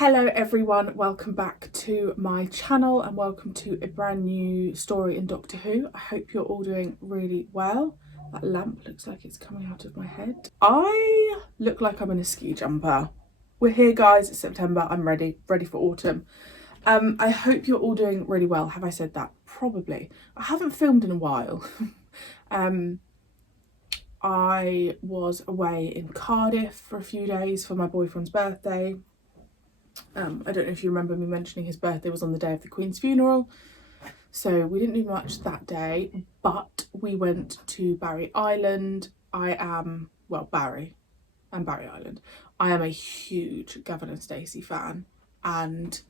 Hello everyone, welcome back to my channel and welcome to a brand new story in Doctor Who. I hope you're all doing really well. That lamp looks like it's coming out of my head. I look like I'm in a ski jumper. We're here guys, it's September, I'm ready for autumn. I hope you're all doing really well. Have I said that? Probably. I haven't filmed in a while. I was away in Cardiff for a few days for my boyfriend's birthday. I don't know if you remember me mentioning his birthday was on the day of the Queen's funeral, so we didn't do much that day, but we went to Barry Island. Barry Island. I am a huge Gavin and Stacey fan, and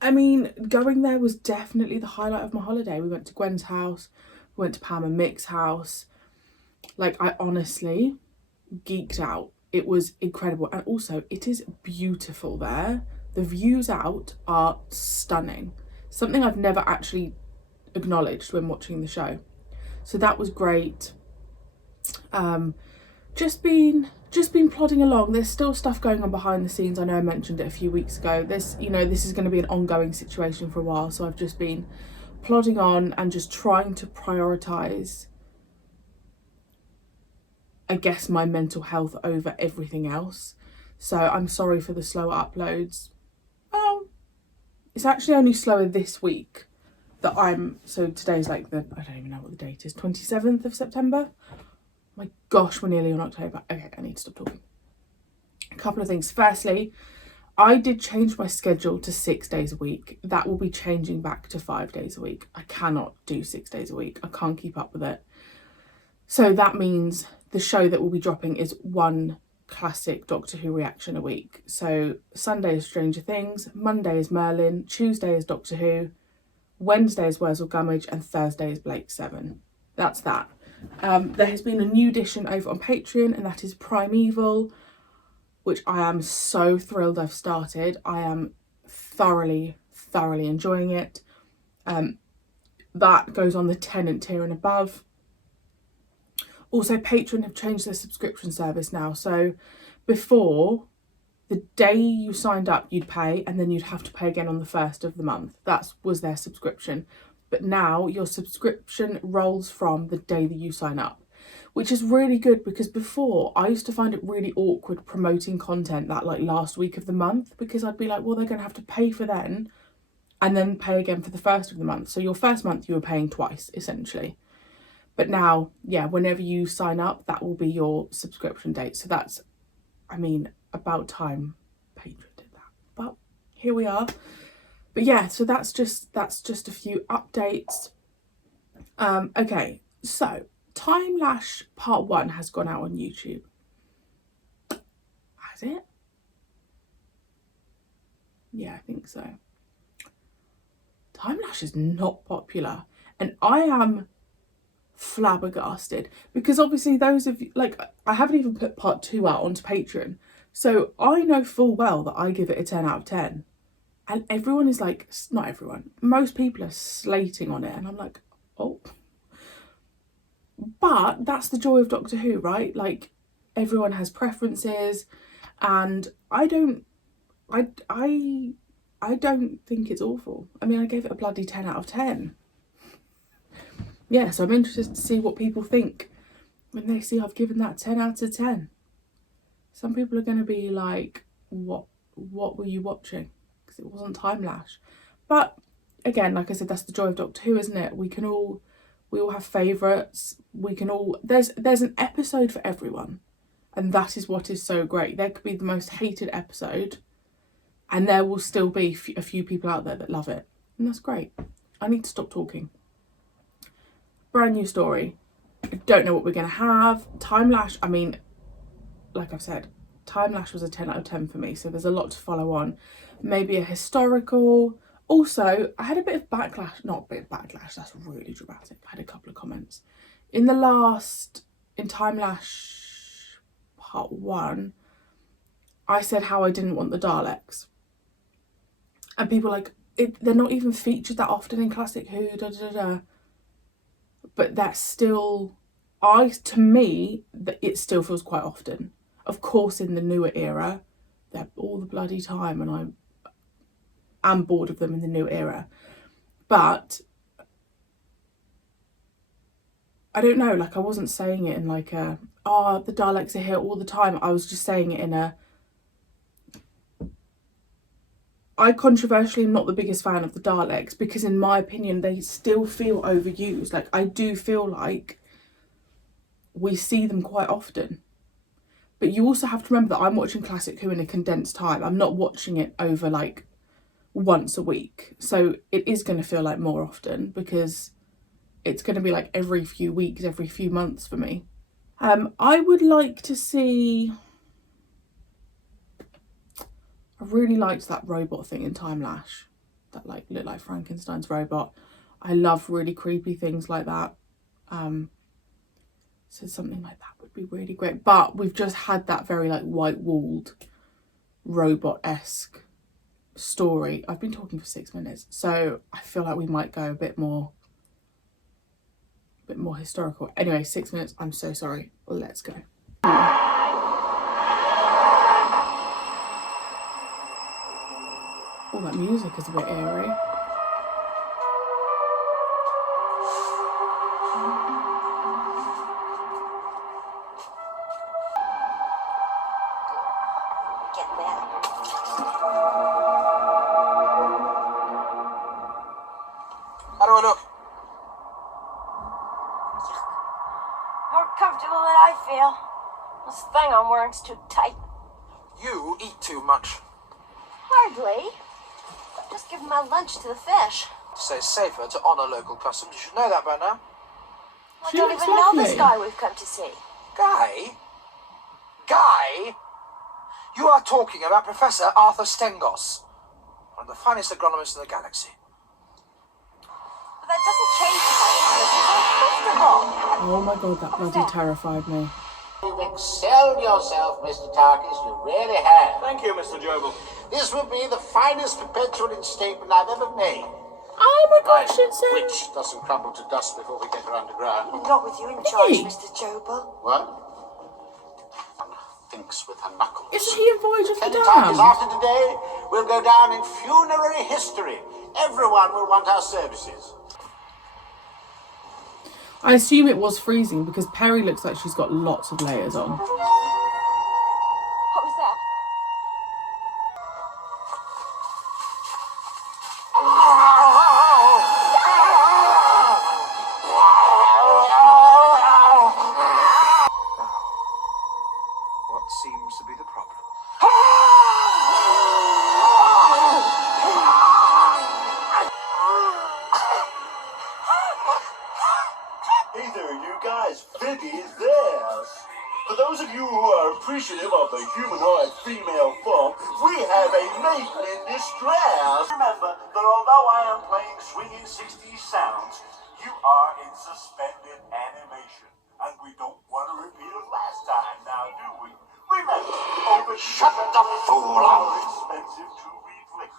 I mean, going there was definitely the highlight of my holiday. We went to Gwen's house, we went to Pam and Mick's house. Like, I honestly geeked out. It was incredible, and also it is beautiful there. The views out are stunning, something I've never actually acknowledged when watching the show, so that was great. Just been plodding along. There's still stuff going on behind the scenes. I know I mentioned it a few weeks ago. This is going to be an ongoing situation for a while, so I've just been plodding on and just trying to prioritize, I guess, my mental health over everything else. So I'm sorry for the slower uploads. It's actually only slower this week that so today's like I don't even know what the date is, 27th of September. My gosh, we're nearly on October. Okay, I need to stop talking. A couple of things. Firstly, I did change my schedule to 6 days a week. That will be changing back to 5 days a week. I cannot do 6 days a week. I can't keep up with it. So that means the show that will be dropping is one classic Doctor Who reaction a week. So Sunday is Stranger Things, Monday is Merlin, Tuesday is Doctor Who, Wednesday is Wurzel Gummidge, and Thursday is Blake 7. That's that. There has been a new edition over on Patreon, and that is Primeval, which I am so thrilled I've started. I am thoroughly enjoying it. That goes on the Tenant tier and above. Also, Patreon have changed their subscription service now. So before, the day you signed up, you'd pay, and then you'd have to pay again on the 1st of the month. That was their subscription. But now your subscription rolls from the day that you sign up, which is really good, because before I used to find it really awkward promoting content that like last week of the month, because I'd be like, well, they're going to have to pay for then and then pay again for the 1st of the month. So your first month you were paying twice essentially. But now, yeah, whenever you sign up, that will be your subscription date. So that's, I mean, about time Patreon did that. But here we are. But yeah, so that's just a few updates. Okay, so Time Lash Part 1 has gone out on YouTube. Has it? Yeah, I think so. Time Lash is not popular, and I am flabbergasted, because obviously those of you, like, I haven't even put Part 2 out onto Patreon, so I know full well that I give it a 10 out of 10, and everyone is like, not everyone, most people are slating on it, and I'm like, oh. But that's the joy of Doctor Who, right? Like, everyone has preferences, and I don't think it's awful. I mean, I gave it a bloody 10 out of 10. Yeah, so I'm interested to see what people think when they see I've given that 10 out of 10. Some people are going to be like, what were you watching? Because it wasn't Time Lash. But again, like I said, that's the joy of Doctor Who, isn't it? We all have favourites. There's an episode for everyone. And that is what is so great. There could be the most hated episode, and there will still be a few people out there that love it. And that's great. I need to stop talking. Brand new story. I don't know what we're going to have. Time Lash, I mean, like I've said, Time Lash was a 10 out of 10 for me, so there's a lot to follow on. Maybe a historical. Also, I had a bit of backlash, not a bit of backlash, that's really dramatic. I had a couple of comments. In Time Lash Part 1, I said how I didn't want the Daleks. And people were like, they're not even featured that often in Classic Who, But that's still, to me, it still feels quite often. Of course, in the newer era, there all the bloody time, and I am bored of them in the new era. But I don't know, like I wasn't saying it in like a, oh, the Daleks are here all the time. I was just saying it in a, I controversially am not the biggest fan of the Daleks because in my opinion they still feel overused. Like I do feel like we see them quite often. But you also have to remember that I'm watching Classic Who in a condensed time. I'm not watching it over like once a week. So it is going to feel like more often because it's going to be like every few weeks, every few months for me. I would like to see... I really liked that robot thing in Time Lash. That like looked like Frankenstein's robot. I love really creepy things like that. So something like that would be really great. But we've just had that very like white-walled robot-esque story. I've been talking for 6 minutes, so I feel like we might go a bit more historical. Anyway, 6 minutes. I'm so sorry. Let's go. Oh, that music is a bit eerie. How do I look? More comfortable than I feel. This thing I'm wearing's too tight. You eat too much. Hardly. I've just given my lunch to the fish. So it's safer to honour local customs. You should know that by now. I She don't looks even know this lovely. guy we've come to see. Guy? Guy? You are talking about Professor Arthur Stengos, one of the finest agronomists in the galaxy. But that doesn't change the fact that this is uncomfortable. Oh my god, that bloody terrified me. You've excelled yourself, Mr. Tarkis. You really have. Thank you, Mr. Jobel. This will be the finest perpetual instatement I've ever made. Oh my gosh, it's Which doesn't crumble to dust before we get her underground. Not with you in charge, Hey. Mr. Jobel. What? One thinks with her knuckles. Isn't he in Voyage of the Any time is Damned? after today, we'll go down in funerary history. Everyone will want our services. I assume it was freezing because Perry looks like she's got lots of layers on. What was that? What seems to be the problem? Hey there, you guys. Vicky is theirs. For those of you who are appreciative of the humanoid female form, we have a maiden in distress. Remember that although I am playing swinging 60s sounds, you are in suspended animation. And we don't want to repeat of last time, now do we? Remember, Shut the fool are up. expensive to reflect.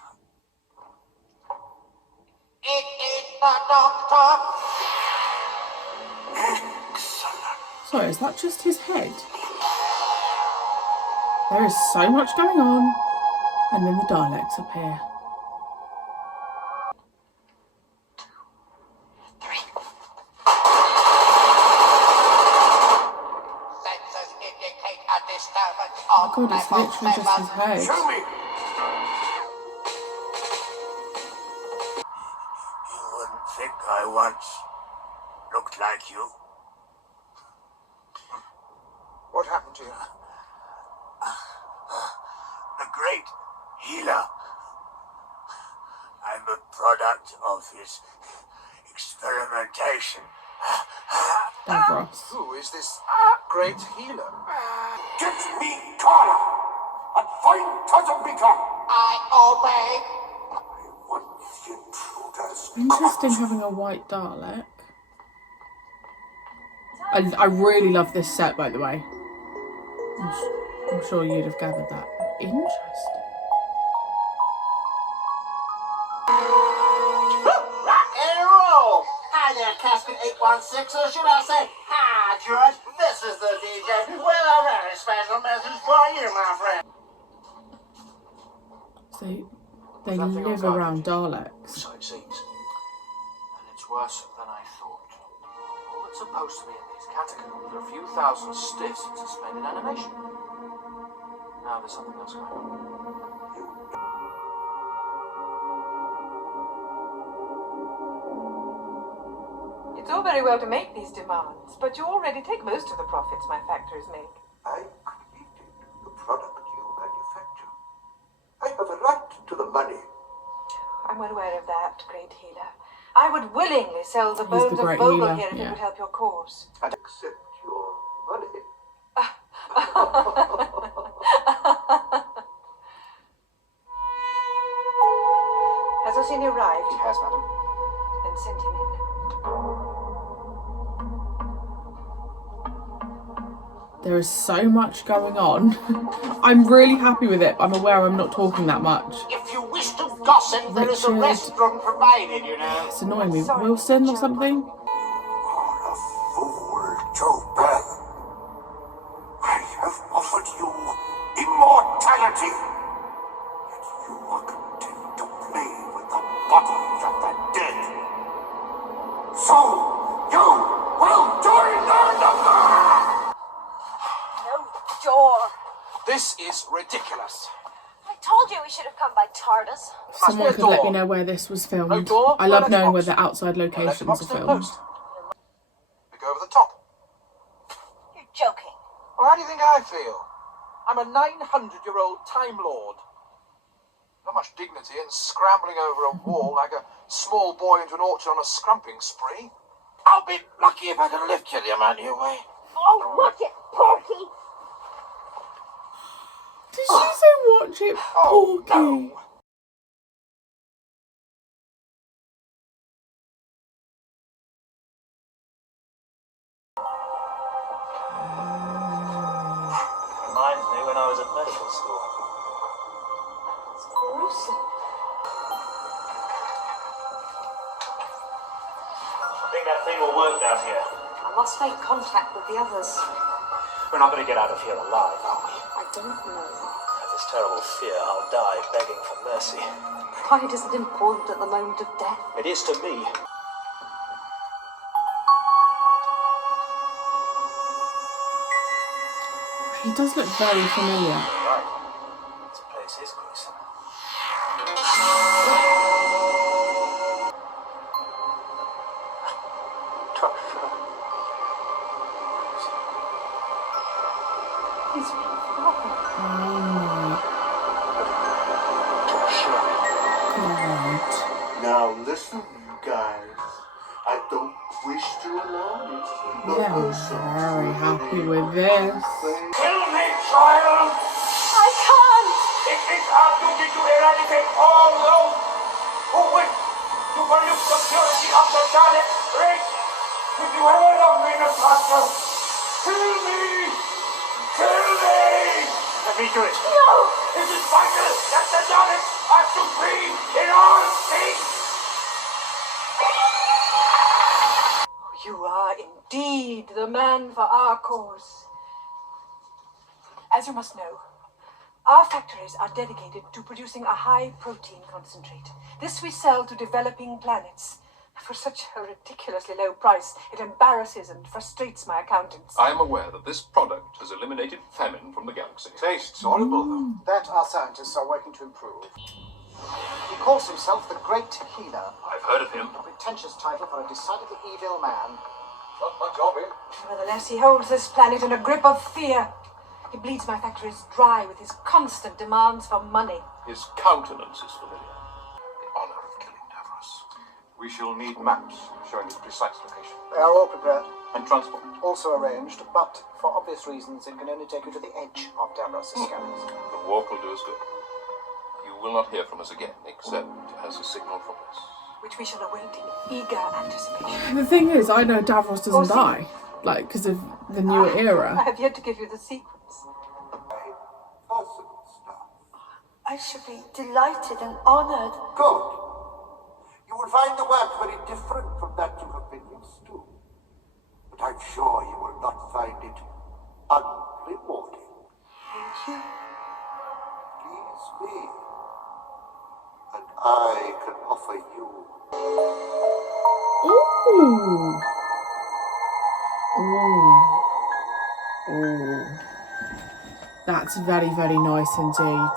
It is the doctor. Sorry, is that just his head? There is so much going on. And then the Daleks appear. Sensors indicate a disturbance Oh of god, it's literally just his head. Show me. You wouldn't think I once looked like you. What happened to you? The great healer. I'm a product of his experimentation. Davros. Who is this great healer? Get me Carla and find Tazabika. I obey. I want the intruders. Interesting having a white Dalek. I really love this set, by the way. I'm sure you'd have gathered that. Interesting. Rock and roll. Hi there, Casket 816, or should I say, hi, George. This is the DJ with a very special message for you, my friend. They live around Daleks. So it seems. And it's worse than I thought. All that's supposed to be in these catacombs are a few thousand stiffs in suspended animation. Now there's something else going on. It's all very well to make these demands, but you already take most of the profits my factories make. I created the product you manufacture. I have a right to the money. I'm well aware of that, great healer. I would willingly sell the He's bones the of great Vogel healer, here if it yeah. would help your cause. And accept your money. Has Orsini arrived? He has, madam. Then send him in. There is so much going on. I'm really happy with it. I'm aware I'm not talking that much. If you wish to gossip, there is a Richard. restroom provided, you know. It's annoying me. Sorry, Wilson or Joe. something? Are a fool, Joe Bell. I have offered you immortality. Yet you are content to play with the bodies of the dead. So, you will join their number! No door. This is ridiculous. I told you we should have come by TARDIS. Someone Must be could a let door. me know where this was filmed. No door, I no love knowing where letterbox. the outside No locations are letterbox, no filmed. post. We go over the top. You're joking. Well, how do you think I feel? I'm a 900-year-old Time Lord. Not much dignity in scrambling over a wall like a small boy into an orchard on a scrumping spree. I'll be lucky if I can lift you the amount you weigh. Oh, watch it, Porky! Did she say watch it, Porky? No. Reminds me when I was at medical school. It's gruesome. I think that thing will work down here. I must make contact with the others. We're not going to get out of here alive, are we? I don't know. I have this terrible fear I'll die begging for mercy. Pride isn't important at the moment of death. It is to me. He does look very familiar. Right. This place is gruesome. He's father. Oh my god. Now listen, you guys. I don't wish to alarm you. but Yeah, I'm there's something very happy really with this. Kill me, child! I can't! It is our duty to eradicate all those who wish to pollute the purity of the Dalek race. If you ever love me, Natasha, kill me! Kill me! Let me do it. No! It is vital that the Daleks are supreme in all things! You are indeed the man for our cause. As you must know, our factories are dedicated to producing a high-protein concentrate. This we sell to developing planets. For such a ridiculously low price, it embarrasses and frustrates my accountants. I am aware that this product has eliminated famine from the galaxy. Tastes horrible, though. That our scientists are working to improve. He calls himself the Great Healer, I've heard of him. a pretentious title for a decidedly evil man. Not much of it. Nevertheless, he holds this planet in a grip of fear. He bleeds my factories dry with his constant demands for money. His countenance is familiar. The honor of killing Davros. We shall need maps showing its precise location. They are all prepared, And transport. also arranged, but for obvious reasons it can only take you to the edge of Davros' scanners. The walk will do us good. You will not hear from us again, except as a signal from us. Which we shall await in eager anticipation. The thing is, I know Davros doesn't die. Like, because of the newer I era. have yet to give you the sequence. Personal stuff. I should be delighted and honored. Good. You will find the work very different from that you have been used to. But I'm sure you will not find it unrewarding. Thank you. Please me. and I can offer you. Ooh. Ooh. Ooh. That's very, very nice indeed.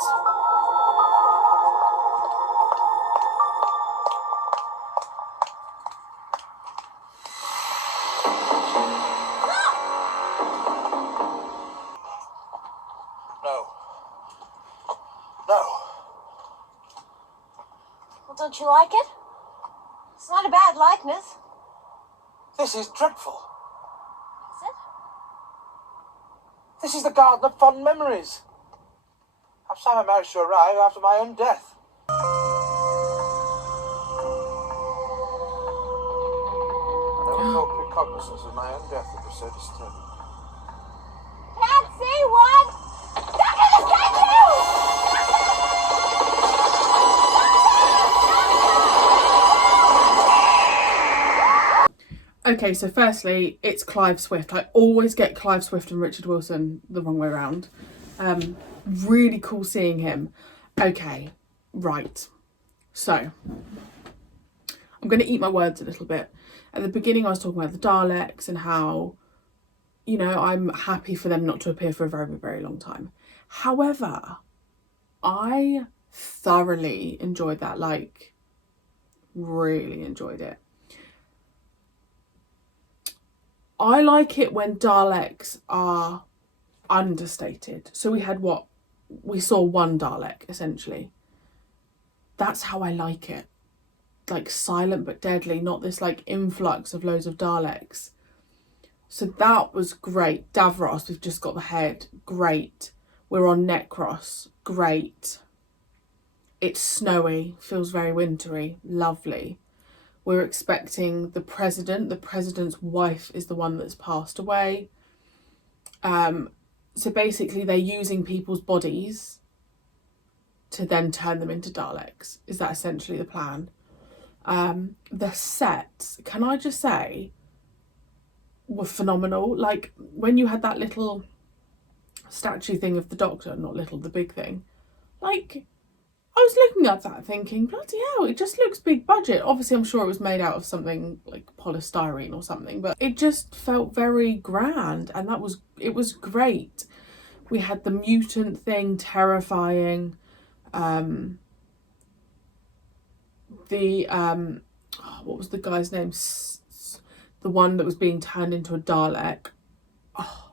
No. No. Well, don't you like it? It's not a bad likeness. This is dreadful. Is it? This is the Garden of Fond Memories. I've signed my marriage to arrive after my own death. I never felt recognizance of my own death that was so disturbing. Can't see one! They're gonna get you! Okay, so firstly, it's Clive Swift. I always get Clive Swift and Richard Wilson the wrong way around. Really cool seeing him. Okay, right. So, I'm going to eat my words a little bit. At the beginning, I was talking about the Daleks and how, you know, I'm happy for them not to appear for a very, very long time. However, I thoroughly enjoyed that, like, really enjoyed it. I like it when Daleks are understated. So we had what? We saw one Dalek, essentially. That's how I like it. Like silent but deadly, not this like influx of loads of Daleks. So that was great. Davros, we've just got the head. Great. We're on Necros. Great. It's snowy. Feels very wintry. Lovely. We're expecting the president. The president's wife is the one that's passed away. So basically they're using people's bodies to then turn them into Daleks. Is that essentially the plan? The sets, can I just say, were phenomenal. Like when you had that little statue thing of the Doctor, not little, the big thing, like I was looking at that thinking, bloody hell, it just looks big budget. Obviously, I'm sure it was made out of something like polystyrene or something, but it just felt very grand, and it was great. We had the mutant thing, terrifying. What was the guy's name? The one that was being turned into a Dalek. Oh,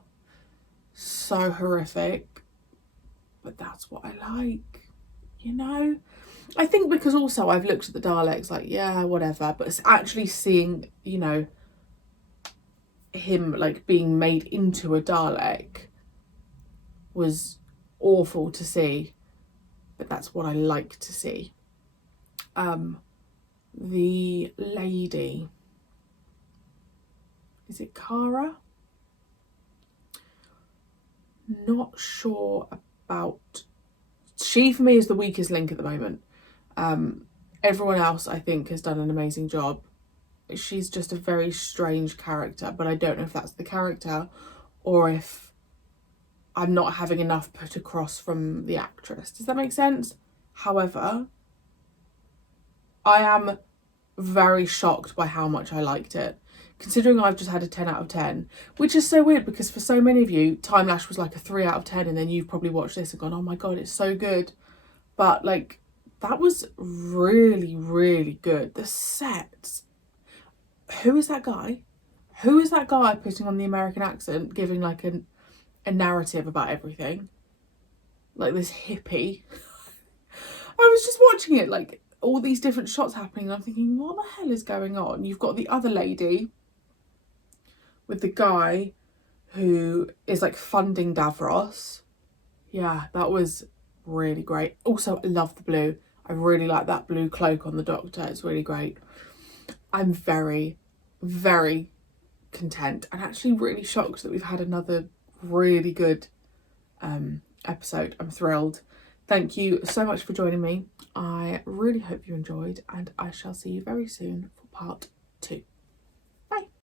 so horrific. But that's what I like. You know, I think because also I've looked at the Daleks like, yeah, whatever, but it's actually seeing, you know, him like being made into a Dalek was awful to see, but that's what I like to see. The lady, is it Kara? Not sure about. She, for me, is the weakest link at the moment. Everyone else, I think, has done an amazing job. She's just a very strange character, but I don't know if that's the character or if I'm not having enough put across from the actress. Does that make sense? However, I am very shocked by how much I liked it, considering I've just had a 10 out of 10, which is so weird because for so many of you, Time Lash was like a 3 out of 10, and then you've probably watched this and gone, oh my God, it's so good. But like, that was really, really good. The sets. Who is that guy? Who is that guy putting on the American accent, giving like a narrative about everything? Like this hippie. I was just watching it, like all these different shots happening, and I'm thinking, what the hell is going on? You've got the other lady with the guy who is like funding Davros. Yeah, that was really great. Also, I love the blue. I really like that blue cloak on the Doctor. It's really great. I'm very, very content and actually really shocked that we've had another really good episode. I'm thrilled. Thank you so much for joining me. I really hope you enjoyed, and I shall see you very soon for part 2.